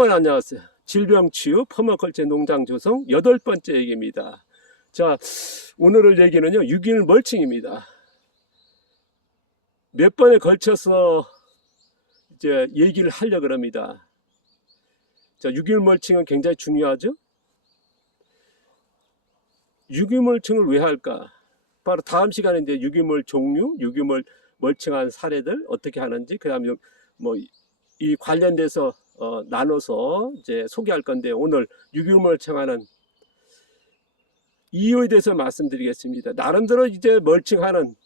안녕하세요. 질병치유 퍼마컬처 농장 조성 8번째 얘기입니다. 자, 오늘 얘기는요, 유기물 멀칭입니다. 몇 번에 걸쳐서 이제 얘기를 하려고 합니다. 자, 유기물 멀칭은 굉장히 중요하죠? 유기물 멀칭을 왜 할까? 바로 다음 시간에 이제 유기물 종류, 유기물 멀칭한 사례들 어떻게 하는지, 그 다음에 뭐 이 관련돼서 나눠서 이제 소개할 건데, 오늘 유기물 멀칭하는 이유에 대해서 말씀드리겠습니다. 나름대로 이제 멀칭하는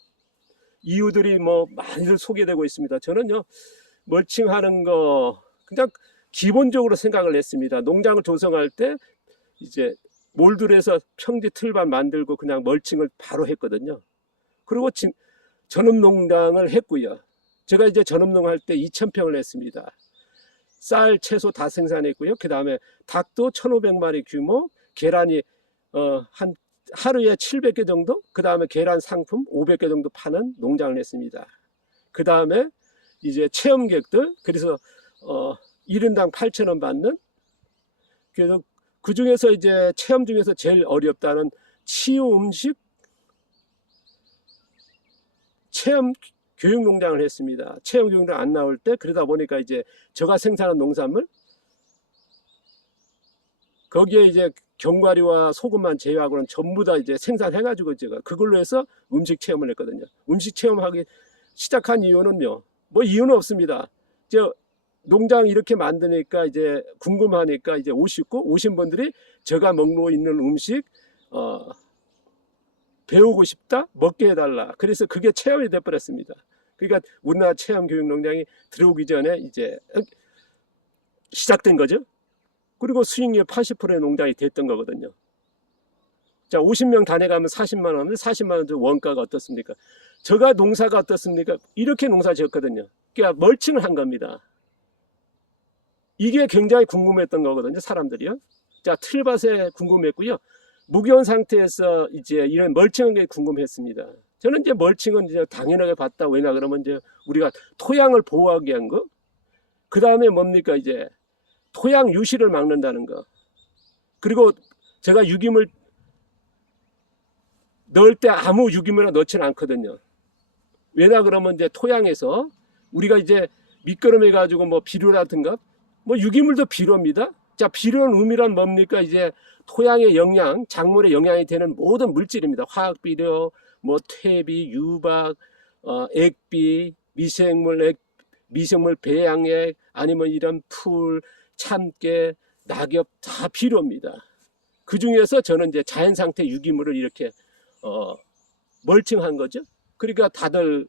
이유들이 뭐 많이들 소개되고 있습니다. 저는요, 멀칭하는 거 그냥 기본적으로 생각을 했습니다. 농장을 조성할 때 이제 몰드에서 평지 틀만 만들고 그냥 멀칭을 바로 했거든요. 그리고 전업농장을 했고요. 제가 이제 전업농 할 때 2,000평을 했습니다. 쌀, 채소 다 생산했고요. 그 다음에 닭도 1,500마리 규모, 계란이 한 하루에 700개 정도, 그 다음에 계란 상품 500개 정도 파는 농장을 했습니다. 그 다음에 이제 체험객들, 그래서 1인당 8,000원 받는, 그래서 그 중에서 이제 체험 중에서 제일 어렵다는 치유 음식 체험 교육 농장을 했습니다. 체험 교육을 안 나올 때, 그러다 보니까 이제 제가 생산한 농산물, 거기에 이제 견과류와 소금만 제외하고는 전부 다 이제 생산해가지고 제가 그걸로 해서 음식 체험을 했거든요. 음식 체험하기 시작한 이유는요, 뭐 이유는 없습니다. 이제 농장 이렇게 만드니까 이제 궁금하니까 이제 오신 분들이 제가 먹고 있는 음식 배우고 싶다, 먹게 해달라. 그래서 그게 체험이 돼버렸습니다. 그러니까 우리나라 체험 교육 농장이 들어오기 전에 이제 시작된 거죠. 그리고 수익률 80%의 농장이 됐던 거거든요. 자, 50명 단위가면 40만 원, 40만 원 원가가 어떻습니까? 제가 농사가 어떻습니까? 이렇게 농사 지었거든요. 그러니까 멀칭을 한 겁니다. 이게 굉장히 궁금했던 거거든요, 사람들이요. 자, 틀밭에 궁금했고요. 무기온 상태에서 이제 이런 멀칭한 게 궁금했습니다. 저는 이제 멀칭은 이제 당연하게 봤다. 왜냐 그러면 이제 우리가 토양을 보호하기 위한 거. 그 다음에 뭡니까? 이제 토양 유실을 막는다는 거. 그리고 제가 유기물 넣을 때 아무 유기물을 넣지는 않거든요. 왜냐 그러면 이제 토양에서 우리가 이제 미끄럼해 가지고 뭐 비료라든가 뭐 유기물도 비료입니다. 자, 비료는 의미란 뭡니까? 이제 토양의 영양, 작물의 영양이 되는 모든 물질입니다. 화학비료, 뭐 퇴비, 유박, 액비, 미생물 배양액, 아니면 이런 풀, 참깨, 낙엽 다 비료입니다. 그 중에서 저는 이제 자연 상태 유기물을 이렇게 멀칭한 거죠. 그러니까 다들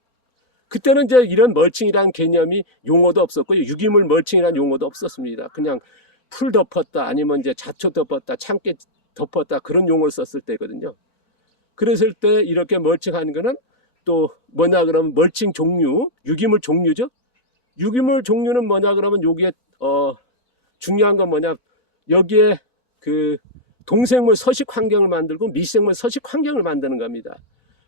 그때는 이제 이런 멀칭이라는 개념이 용어도 없었고요. 유기물 멀칭이라는 용어도 없었습니다. 그냥 풀 덮었다, 아니면 이제 잡초 덮었다, 참깨 덮었다, 그런 용어를 썼을 때거든요. 그랬을 때 이렇게 멀칭하는 거는 또 뭐냐 그러면 멀칭 종류, 유기물 종류죠. 유기물 종류는 뭐냐 그러면 여기에 중요한 건 뭐냐, 여기에 그 동생물 서식 환경을 만들고 미생물 서식 환경을 만드는 겁니다.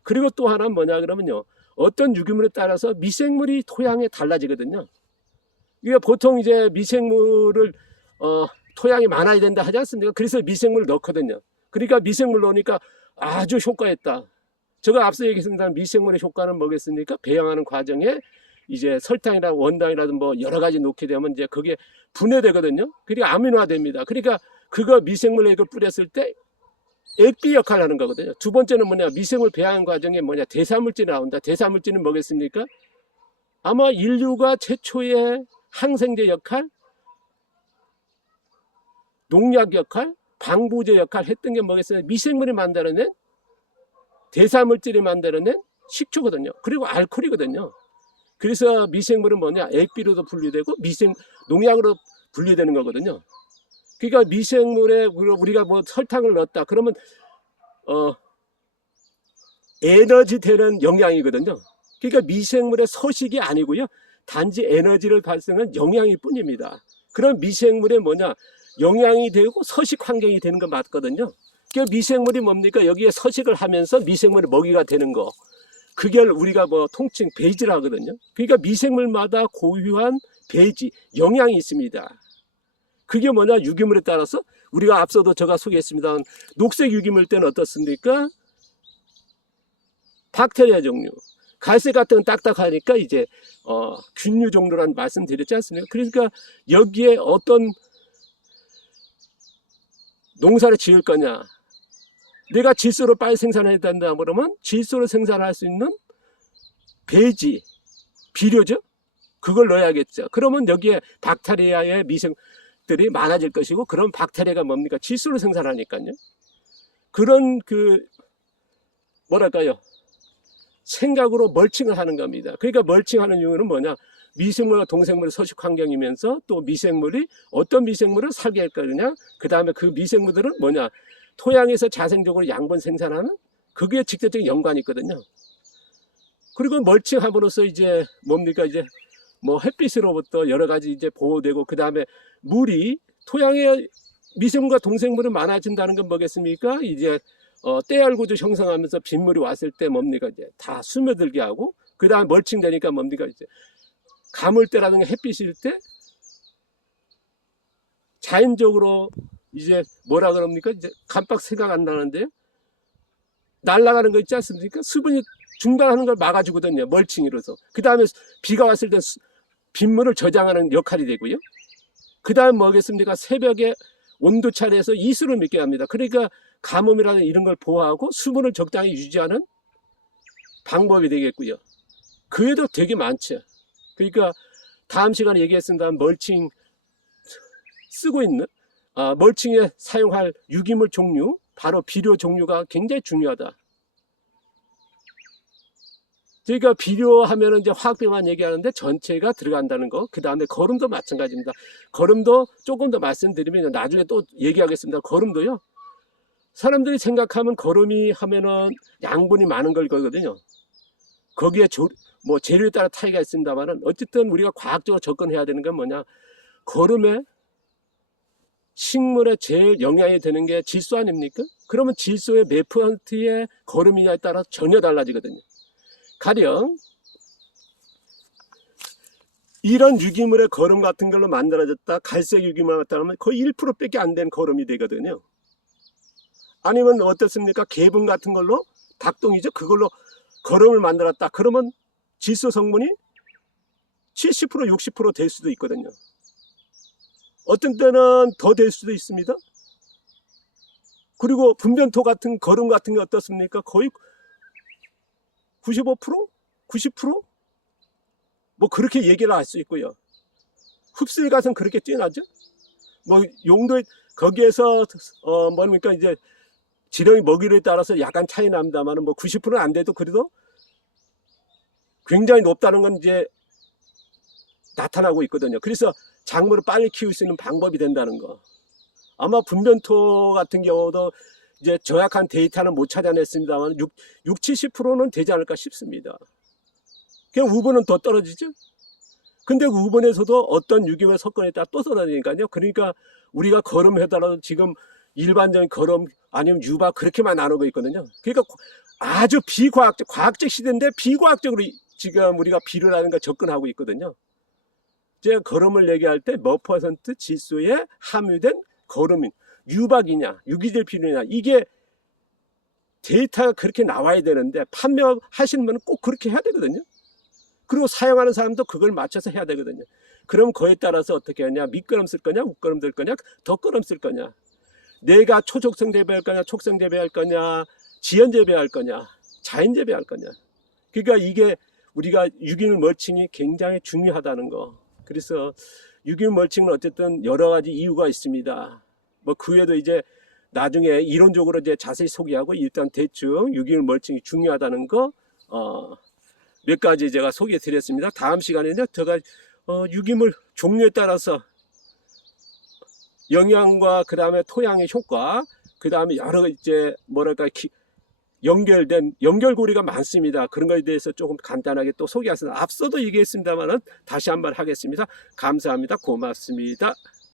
그리고 또 하나는 뭐냐 그러면요, 어떤 유기물에 따라서 미생물이 토양에 달라지거든요. 이게 보통 이제 미생물을 토양이 많아야 된다 하지 않습니까? 그래서 미생물을 넣거든요. 그러니까 미생물 넣으니까 아주 효과있다. 제가 앞서 얘기했습니다. 미생물의 효과는 뭐겠습니까? 배양하는 과정에 이제 설탕이나 원당이라든 뭐 여러 가지 넣게 되면 이제 그게 분해되거든요. 그러니까 아미노화됩니다. 그러니까 그거 미생물 액을 뿌렸을 때 액비 역할을 하는 거거든요. 두 번째는 뭐냐, 미생물 배양 과정에 뭐냐, 대사물질이 나온다. 대사물질은 뭐겠습니까? 아마 인류가 최초의 항생제 역할, 농약 역할, 방부제 역할 했던 게 뭐겠어요? 미생물이 만들어낸, 대사물질이 만들어낸 식초거든요. 그리고 알코올이거든요. 그래서 미생물은 뭐냐, 액비로도 분리되고 농약으로 분리되는 거거든요. 그러니까 미생물에 우리가 뭐 설탕을 넣었다 그러면 에너지 되는 영양이거든요. 그러니까 미생물의 서식이 아니고요, 단지 에너지를 발생한 영양일 뿐입니다. 그럼 미생물의 뭐냐, 영양이 되고 서식 환경이 되는 거 맞거든요. 그러니까 미생물이 뭡니까? 여기에 서식을 하면서 미생물의 먹이가 되는 거, 그게 우리가 뭐 통칭 베이지라 하거든요. 그러니까 미생물마다 고유한 베이지, 영양이 있습니다. 그게 뭐냐? 유기물에 따라서 우리가 앞서도 제가 소개했습니다. 녹색 유기물 때는 어떻습니까? 박테리아 종류. 갈색 같은 건 딱딱하니까 이제 균류 종류란 말씀드렸지 않습니까? 그러니까 여기에 어떤 농사를 지을 거냐? 내가 질소를 빨리 생산해야 된다 그러면 질소를 생산할 수 있는 배지, 비료죠? 그걸 넣어야겠죠. 그러면 여기에 박테리아의 미생들이 많아질 것이고, 그럼 박테리아가 뭡니까? 질소를 생산하니까요. 그런 뭐랄까요? 생각으로 멀칭을 하는 겁니다. 그러니까 멀칭하는 이유는 뭐냐? 미생물과 동생물의 서식 환경이면서 또 미생물이 어떤 미생물을 살게 할 거냐? 그 다음에 그 미생물들은 뭐냐? 토양에서 자생적으로 양분 생산하는 그게 직접적인 연관이 있거든요. 그리고 멀칭함으로써 이제 뭡니까? 이제 뭐 햇빛으로부터 여러 가지 이제 보호되고, 그 다음에 물이 토양에 미생물과 동생물이 많아진다는 건 뭐겠습니까? 이제 때알 구조 형성하면서 빗물이 왔을 때 뭡니까? 이제 다 스며들게 하고, 그 다음에 멀칭되니까 뭡니까? 이제 가물때라든가 햇빛일 때 자연적으로 이제 뭐라 그럽니까? 이제 깜빡 생각 안 나는데요. 날아가는 거 있지 않습니까? 수분이 중단하는 걸 막아주거든요. 멀칭이로서. 그 다음에 비가 왔을 때 빗물을 저장하는 역할이 되고요. 그 다음 뭐겠습니까? 새벽에 온도 차례에서 이슬을 맺게 합니다. 그러니까 가뭄이라는 이런 걸 보호하고 수분을 적당히 유지하는 방법이 되겠고요. 그 외에도 되게 많죠. 그러니까 다음 시간에 얘기했습니다. 멀칭 쓰고 있는 멀칭에 사용할 유기물 종류, 바로 비료 종류가 굉장히 중요하다. 저희가 비료하면은 이제 화학비료만 얘기하는데 전체가 들어간다는 거. 그 다음에 거름도 마찬가지입니다. 거름도 조금 더 말씀드리면 나중에 또 얘기하겠습니다. 거름도요. 사람들이 생각하면 거름이 하면은 양분이 많은 걸 거거든요. 거기에 뭐 재료에 따라 차이가 있습니다만은 어쨌든 우리가 과학적으로 접근해야 되는 건 뭐냐? 거름에 식물에 제일 영향이 되는 게 질소 아닙니까? 그러면 질소의 몇 %의 거름이냐에 따라 전혀 달라지거든요. 가령 이런 유기물의 거름 같은 걸로 만들어졌다, 갈색 유기물 같다 하면 거의 1%밖에 안 된 거름이 되거든요. 아니면 어떻습니까? 개분 같은 걸로, 닭똥이죠, 그걸로 거름을 만들었다 그러면 질소 성분이 70% 60% 될 수도 있거든요. 어떤 때는 더 될 수도 있습니다. 그리고 분변토 같은 거름 같은 게 어떻습니까? 거의 95%? 90%? 뭐 그렇게 얘기를 할 수 있고요. 흡수율 가서는 그렇게 뛰어나죠. 뭐 용도 거기에서 뭡니까 이제 지렁이 먹이에 따라서 약간 차이 납니다만 뭐 90%는 안 돼도 그래도 굉장히 높다는 건 이제 나타나고 있거든요. 그래서 작물을 빨리 키울 수 있는 방법이 된다는 거. 아마 분변토 같은 경우도 이제 정확한 데이터는 못 찾아냈습니다만 70%는 되지 않을까 싶습니다. 그냥 우분은 더 떨어지죠. 근데 우분에서도 어떤 유기물 섞어에 따라 또 떨어지니까요. 그러니까 우리가 거름해더라도 지금 일반적인 거름 아니면 유박 그렇게만 나누고 있거든요. 그러니까 아주 과학적 시대인데 비과학적으로 지금 우리가 비료라는 걸 접근하고 있거든요. 제가 거름을 얘기할 때 몇 % 질소에 함유된 거름인 유박이냐 유기질 비료냐 이게 데이터가 그렇게 나와야 되는데 판매하시는 분은 꼭 그렇게 해야 되거든요. 그리고 사용하는 사람도 그걸 맞춰서 해야 되거든요. 그럼 그에 따라서 어떻게 하냐, 밑거름 쓸 거냐 웃거름 쓸 거냐 덧거름 쓸 거냐, 내가 초적성 재배할 거냐 촉성 재배할 거냐 지연 재배할 거냐 자연 재배할 거냐. 그러니까 이게 우리가 유기물 멀칭이 굉장히 중요하다는 거. 그래서 유기물 멀칭은 어쨌든 여러 가지 이유가 있습니다. 뭐 그 외에도 이제 나중에 이론적으로 이제 자세히 소개하고 일단 대충 유기물 멀칭이 중요하다는 거 몇 가지 제가 소개해 드렸습니다. 다음 시간에는 제가 유기물 종류에 따라서 영양과 그 다음에 토양의 효과, 그 다음에 여러 이제 뭐랄까 연결고리가 많습니다. 그런 것에 대해서 조금 간단하게 또 소개하겠습니다. 앞서도 얘기했습니다만은 다시 한번 하겠습니다. 감사합니다. 고맙습니다.